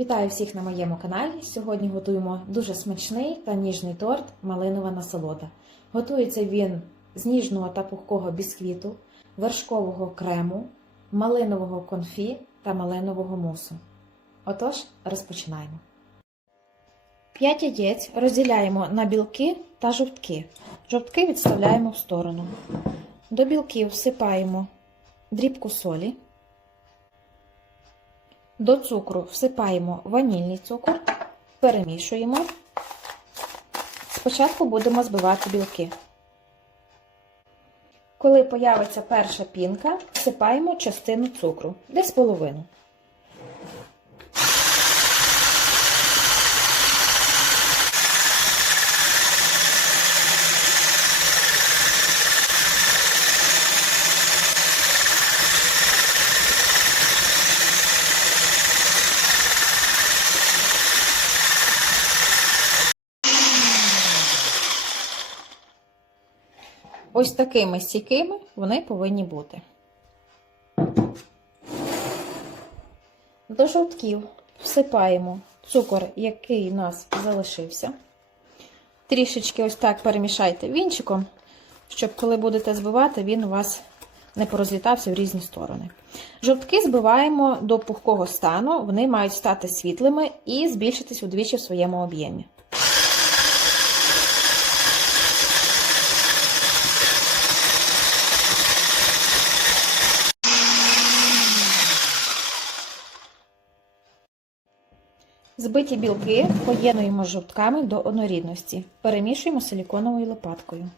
Вітаю всіх на моєму каналі. Сьогодні готуємо дуже смачний та ніжний торт «Малинова насолода». Готується він з ніжного та пухкого бісквіту, вершкового крему, малинового конфі та малинового мусу. Отож, розпочинаємо. 5 яєць розділяємо на білки та жовтки. Жовтки відставляємо в сторону. До білків всипаємо дрібку солі. До цукру всипаємо ванільний цукор, перемішуємо. Спочатку будемо збивати білки. Коли появиться перша пінка, всипаємо частину цукру, десь половину. Ось такими стійкими вони повинні бути. До жовтків всипаємо цукор, який у нас залишився. Трішечки ось так перемішайте вінчиком, щоб коли будете збивати, він у вас не порозлітався в різні сторони. Жовтки збиваємо до пухкого стану, вони мають стати світлими і збільшитись удвічі в своєму об'ємі. Збиті білки поєднуємо з жовтками до однорідності. Перемішуємо силіконовою лопаткою.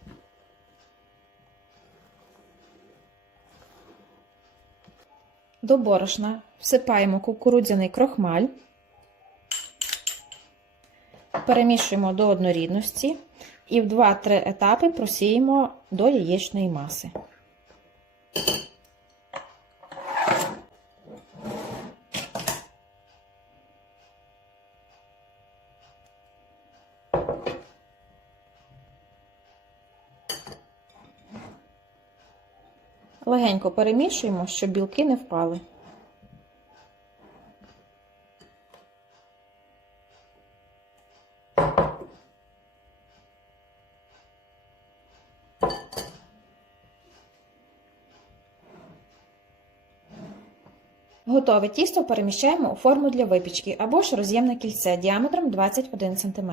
До борошна всипаємо кукурудзяний крохмаль. Перемішуємо до однорідності і в 2-3 етапи просіємо до яєчної маси. Легенько перемішуємо, щоб білки не впали. Готове тісто переміщаємо у форму для випічки або ж роз'ємне кільце діаметром 21 см.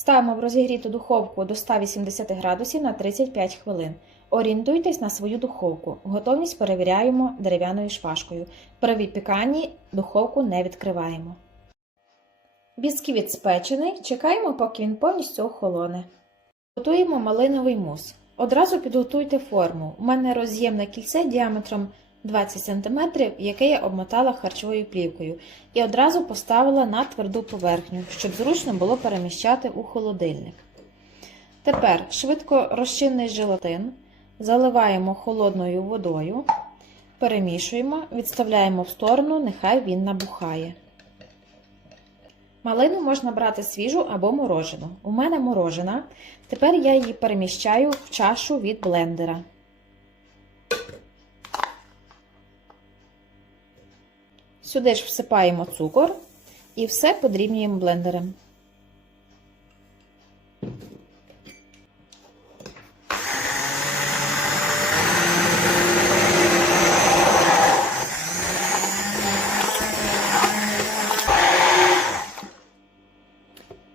Ставимо в розігріту духовку до 180 градусів на 35 хвилин. Орієнтуйтесь на свою духовку. Готовність перевіряємо дерев'яною шпажкою. При випіканні духовку не відкриваємо. Бісквіт спечений. Чекаємо, поки він повністю охолоне. Готуємо малиновий мус. Одразу підготуйте форму. У мене роз'ємне кільце діаметром 20 см, яке я обмотала харчовою плівкою, і одразу поставила на тверду поверхню, щоб зручно було переміщати у холодильник. Тепер швидко розчинний желатин заливаємо холодною водою, перемішуємо, відставляємо в сторону, нехай він набухає. Малину можна брати свіжу або морожену. У мене морожена. Тепер я її переміщаю в чашу від блендера. Сюди ж всипаємо цукор і все подрібнюємо блендером.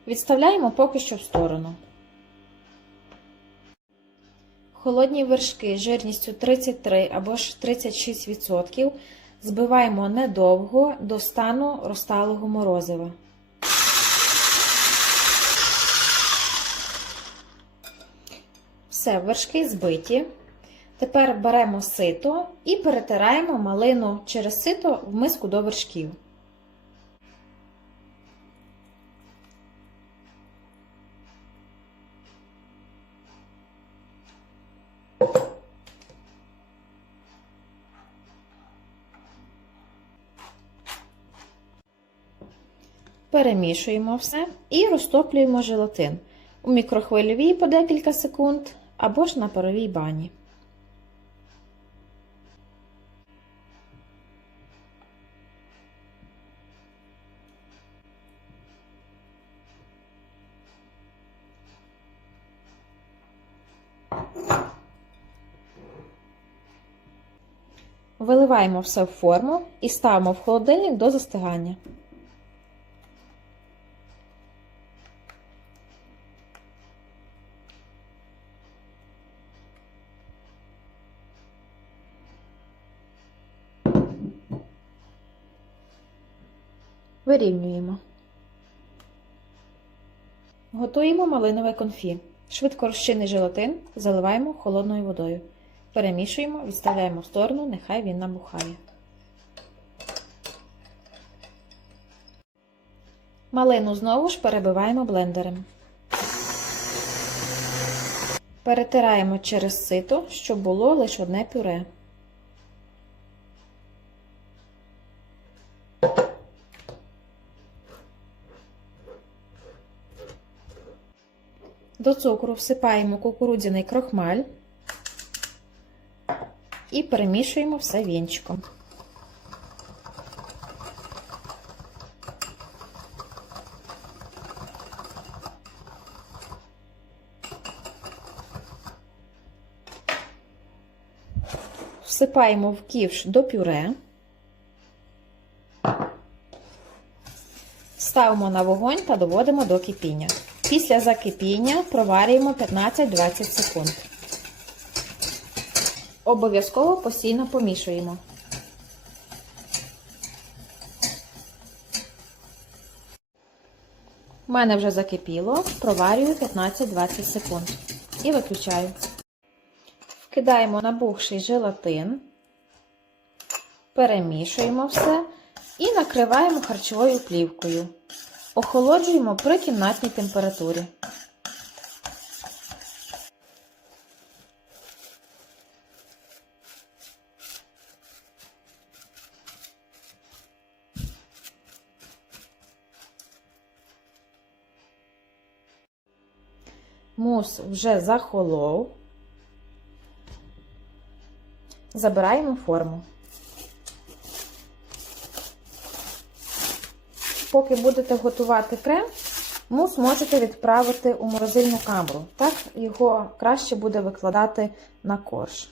Відставляємо поки що в сторону. Холодні вершки з жирністю 33 або ж 36% збиваємо недовго до стану розталого морозива. Все, вершки збиті. Тепер беремо сито і перетираємо малину через сито в миску до вершків. Перемішуємо все і розтоплюємо желатин у мікрохвильовій по декілька секунд або ж на паровій бані. Виливаємо все в форму і ставимо в холодильник до застигання. Вирівнюємо. Готуємо малинове конфі. Швидко розчинний желатин заливаємо холодною водою. Перемішуємо, відставляємо в сторону, нехай він набухає. Малину знову ж перебиваємо блендером. Перетираємо через сито, щоб було лише одне пюре. До цукру всипаємо кукурудзяний крохмаль і перемішуємо все вінчиком. Всипаємо в ківш до пюре, ставимо на вогонь та доводимо до кипіння. Після закипіння проварюємо 15-20 секунд. Обов'язково постійно помішуємо. У мене вже закипіло, проварюю 15-20 секунд і виключаю. Вкидаємо набухший желатин, перемішуємо все і накриваємо харчовою плівкою. Охолоджуємо при кімнатній температурі. Мус вже захолов. Забираємо форму. Поки будете готувати крем, мус можете відправити у морозильну камеру. Так його краще буде викладати на корж.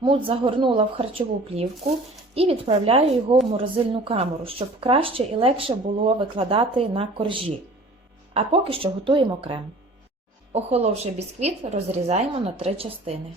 Мус загорнула в харчову плівку і відправляю його в морозильну камеру, щоб краще і легше було викладати на коржі. А поки що готуємо крем. Охоловши бісквіт, розрізаємо на 3 частини.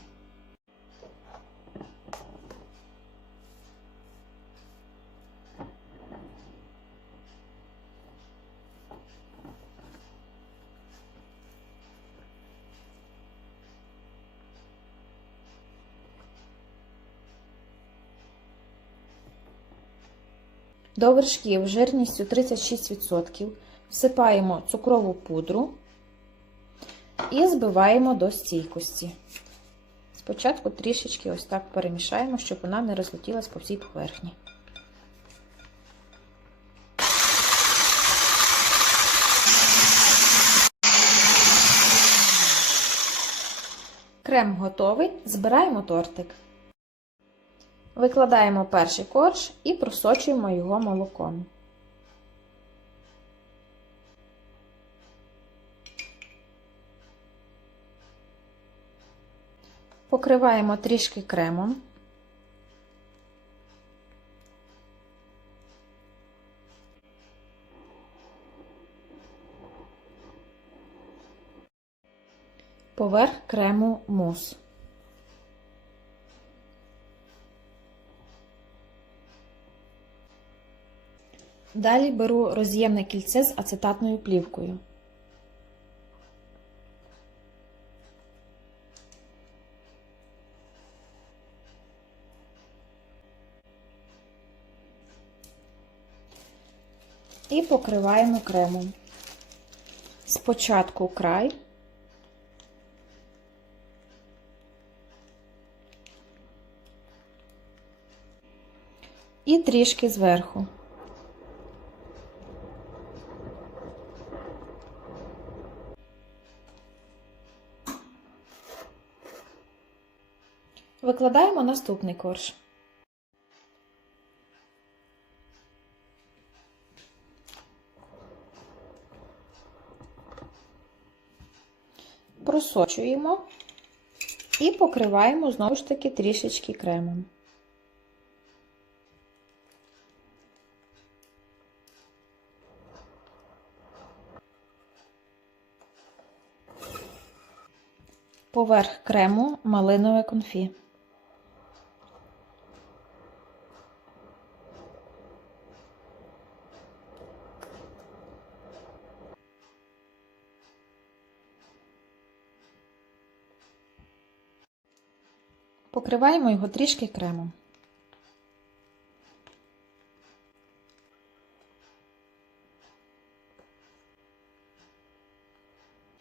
До вершків жирністю 36% всипаємо цукрову пудру і збиваємо до стійкості. Спочатку трішечки ось так перемішаємо, щоб вона не розлетілась по всій поверхні. Крем готовий, збираємо тортик. Викладаємо перший корж і просочуємо його молоком. Покриваємо трішки кремом. Поверх крему мус. Далі беру роз'ємне кільце з ацетатною плівкою. І покриваємо кремом. Спочатку край, і трішки зверху. Викладаємо наступний корж. Просочуємо і покриваємо знову ж таки трішечки кремом. Поверх крему малинове конфі. Покриваємо його трішки кремом.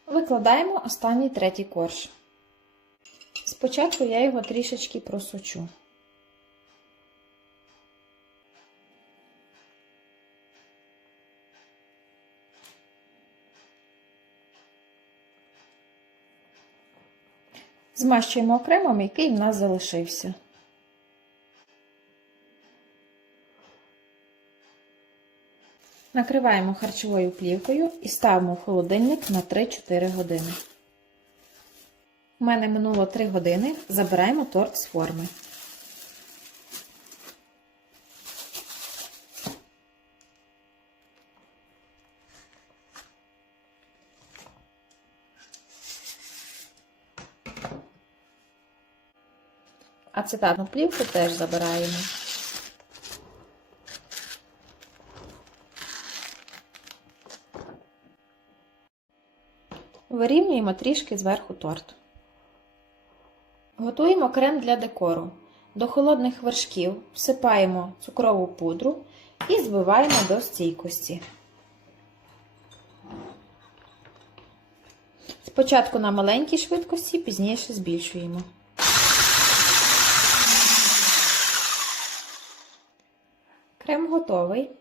Викладаємо останній третій корж. Спочатку я його трішечки просочу. Змащуємо кремом, який в нас залишився. Накриваємо харчовою плівкою і ставимо в холодильник на 3-4 години. У мене минуло 3 години, забираємо торт з форми. Ацетатну плівку теж забираємо. Вирівнюємо трішки зверху торт. Готуємо крем для декору. До холодних вершків всипаємо цукрову пудру і збиваємо до стійкості. Спочатку на маленькій швидкості, пізніше збільшуємо. Крем готовий.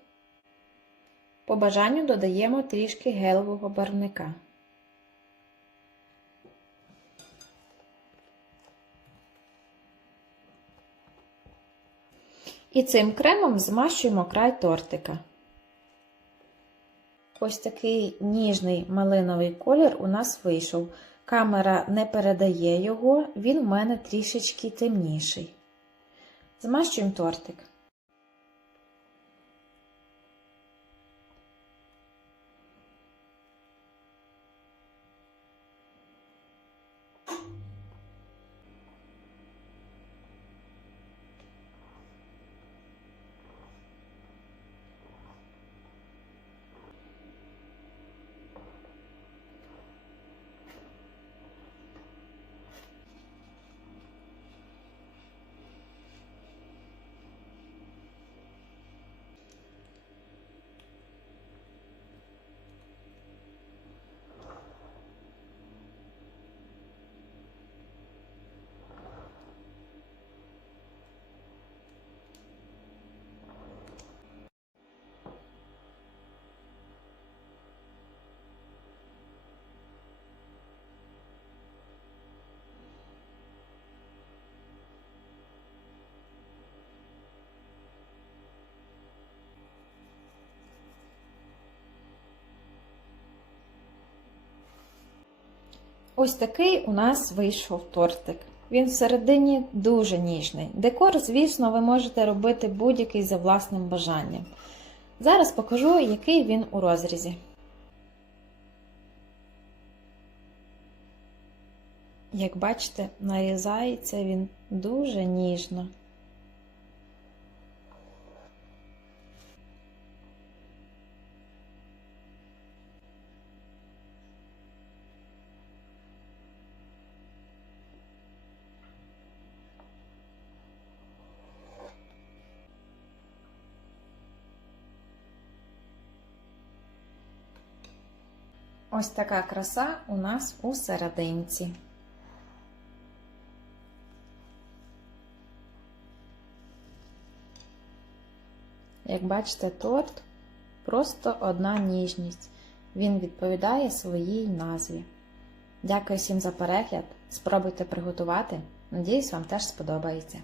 По бажанню додаємо трішки гелевого барвника. І цим кремом змащуємо край тортика. Ось такий ніжний малиновий колір у нас вийшов. Камера не передає його, він у мене трішечки темніший. Змащуємо тортик. Ось такий у нас вийшов тортик. Він всередині дуже ніжний. Декор, звісно, ви можете робити будь-який за власним бажанням. Зараз покажу, який він у розрізі. Як бачите, нарізається він дуже ніжно. Ось така краса у нас у серединці. Як бачите, торт просто одна ніжність. Він відповідає своїй назві. Дякую всім за перегляд. Спробуйте приготувати. Надіюсь, вам теж сподобається.